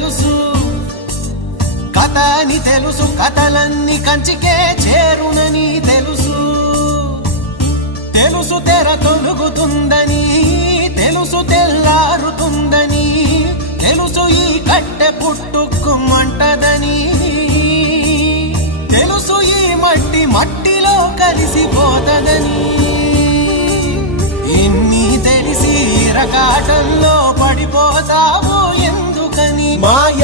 తెలుసు, కథ అని తెలుసు, కథలన్నీ కంచికే చేరునని తెలుసు. తెలుసు తెర తొలుగుతుందని, తెలుసు తెల్లారుతుందని, తెలుసు ఈ కట్టె పుట్టుకుమంటదని, తెలుసు ఈ మట్టి మట్టిలో కలిసిపోతదని. ఇన్ని తెలిసి రకాటంలో పడిపోతావు ఎందుకని? మాయ